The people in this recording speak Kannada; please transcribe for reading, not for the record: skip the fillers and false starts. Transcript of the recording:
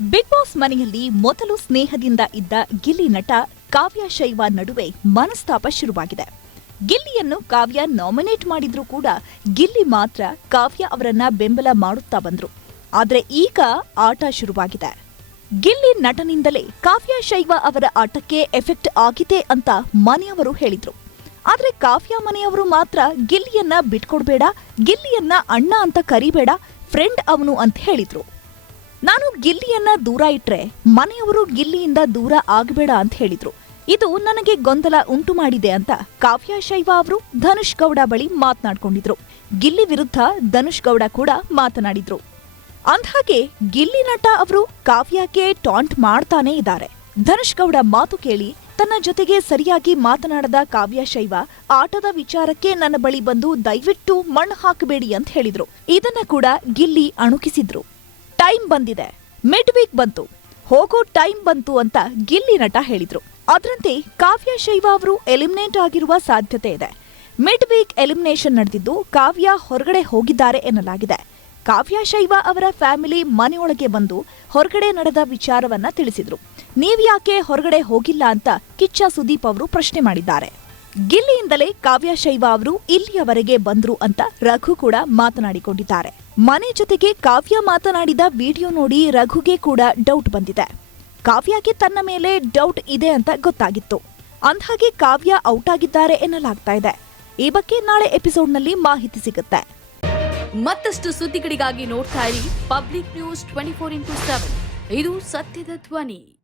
ಬಿಗ್ ಬಾಸ್ ಮನೆಯಲ್ಲಿ ಮೊದಲು ಸ್ನೇಹದಿಂದ ಇದ್ದ ಗಿಲ್ಲಿ ನಟ ಕಾವ್ಯ ಶೈವ ನಡುವೆ ಮನಸ್ತಾಪ ಶುರುವಾಗಿದೆ. ಗಿಲ್ಲಿಯನ್ನು ಕಾವ್ಯ ನಾಮಿನೇಟ್ ಮಾಡಿದ್ರೂ ಕೂಡ ಗಿಲ್ಲಿ ಮಾತ್ರ ಕಾವ್ಯ ಅವರನ್ನ ಬೆಂಬಲ ಮಾಡುತ್ತಾ ಬಂದ್ರು. ಆದ್ರೆ ಈಗ ಆಟ ಶುರುವಾಗಿದೆ. ಗಿಲ್ಲಿ ನಟನಿಂದಲೇ ಕಾವ್ಯ ಶೈವ ಅವರ ಆಟಕ್ಕೆ ಎಫೆಕ್ಟ್ ಆಗಿದೆ ಅಂತ ಮನೆಯವರು ಹೇಳಿದ್ರು. ಆದ್ರೆ ಕಾವ್ಯ ಮನೆಯವರು ಮಾತ್ರ ಗಿಲ್ಲಿಯನ್ನ ಬಿಟ್ಕೊಡ್ಬೇಡ, ಗಿಲ್ಲಿಯನ್ನ ಅಣ್ಣ ಅಂತ ಕರಿಬೇಡ, ಫ್ರೆಂಡ್ ಅವನು ಅಂತ ಹೇಳಿದ್ರು. ನಾನು ಗಿಲ್ಲಿಯನ್ನ ದೂರ ಇಟ್ರೆ ಮನೆಯವರು ಗಿಲ್ಲಿಯಿಂದ ದೂರ ಆಗಬೇಡ ಅಂತ ಹೇಳಿದ್ರು. ಇದು ನನಗೆ ಗೊಂದಲ ಉಂಟು ಮಾಡಿದೆ ಅಂತ ಕಾವ್ಯ ಶೈವ ಅವರು ಧನುಷ್ ಗೌಡ ಬಳಿ ಮಾತನಾಡಿಕೊಂಡಿದ್ರು. ಗಿಲ್ಲಿ ವಿರುದ್ಧ ಧನುಷ್ ಗೌಡ ಕೂಡ ಮಾತನಾಡಿದ್ರು. ಅಂದ್ಹಾಗೆ ಗಿಲ್ಲಿ ನಟ ಅವರು ಕಾವ್ಯಕ್ಕೆ ಟಾಂಟ್ ಮಾಡ್ತಾನೇ ಇದ್ದಾರೆ. ಧನುಷ್ ಗೌಡ ಮಾತು ಕೇಳಿ ತನ್ನ ಜೊತೆಗೆ ಸರಿಯಾಗಿ ಮಾತನಾಡದ ಕಾವ್ಯ ಶೈವ ಆಟದ ವಿಚಾರಕ್ಕೆ ನನ್ನ ಬಳಿ ಬಂದು ದಯವಿಟ್ಟು ಮಣ್ಣು ಹಾಕಬೇಡಿ ಅಂತ ಹೇಳಿದ್ರು. ಇದನ್ನ ಕೂಡ ಗಿಲ್ಲಿ ಅಣುಕಿಸಿದ್ರು. ಟೈಮ್ ಬಂದಿದೆ, ಮಿಡ್ ವೀಕ್ ಬಂತು, ಹೋಗೋ ಟೈಮ್ ಬಂತು ಅಂತ ಗಿಲ್ಲಿ ನಟ ಹೇಳಿದ್ರು. ಅದರಂತೆ ಕಾವ್ಯ ಶೈವ ಅವರು ಎಲಿಮಿನೇಟ್ ಆಗಿರುವ ಸಾಧ್ಯತೆ ಇದೆ. ಮಿಡ್ ವೀಕ್ ಎಲಿಮಿನೇಷನ್ ನಡೆದಿದ್ದು ಕಾವ್ಯ ಹೊರಗಡೆ ಹೋಗಿದ್ದಾರೆ ಎನ್ನಲಾಗಿದೆ. ಕಾವ್ಯ ಶೈವ ಅವರ ಫ್ಯಾಮಿಲಿ ಮನೆಯೊಳಗೆ ಬಂದು ಹೊರಗಡೆ ನಡೆದ ವಿಚಾರವನ್ನ ತಿಳಿಸಿದ್ರು. ನೀವ್ಯಾಕೆ ಹೊರಗಡೆ ಹೋಗಿಲ್ಲ ಅಂತ ಕಿಚ್ಚ ಸುದೀಪ್ ಅವರು ಪ್ರಶ್ನೆ ಮಾಡಿದ್ದಾರೆ. ಗಿಲ್ಲಿಯಿಂದಲೇ ಕಾವ್ಯ ಶೈವ ಅವರು ಇಲ್ಲಿಯವರೆಗೆ ಬಂದ್ರು ಅಂತ ರಘು ಕೂಡ ಮಾತನಾಡಿಕೊಂಡಿದ್ದಾರೆ. ಮನೆ ಜೊತೆಗೆ ಕಾವ್ಯ ಮಾತನಾಡಿದ ವಿಡಿಯೋ ನೋಡಿ ರಘುಗೆ ಕೂಡ ಡೌಟ್ ಬಂದಿದೆ. ಕಾವ್ಯಗೆ ತನ್ನ ಮೇಲೆ ಡೌಟ್ ಇದೆ ಅಂತ ಗೊತ್ತಾಗಿತ್ತು. ಅಂದ್ಹಾಗೆ ಕಾವ್ಯ ಔಟ್ ಆಗಿದ್ದಾರೆ ಎನ್ನಲಾಗ್ತಾ ಇದೆ. ಈ ಬಗ್ಗೆ ನಾಳೆ ಎಪಿಸೋಡ್ನಲ್ಲಿ ಮಾಹಿತಿ ಸಿಗುತ್ತೆ. ಮತ್ತಷ್ಟು ಸುದ್ದಿಗಳಿಗಾಗಿ ನೋಡ್ತಾ ಇರಿ ಪಬ್ಲಿಕ್ ನ್ಯೂಸ್ 24x7. ಇದು ಸತ್ಯದ ಧ್ವನಿ.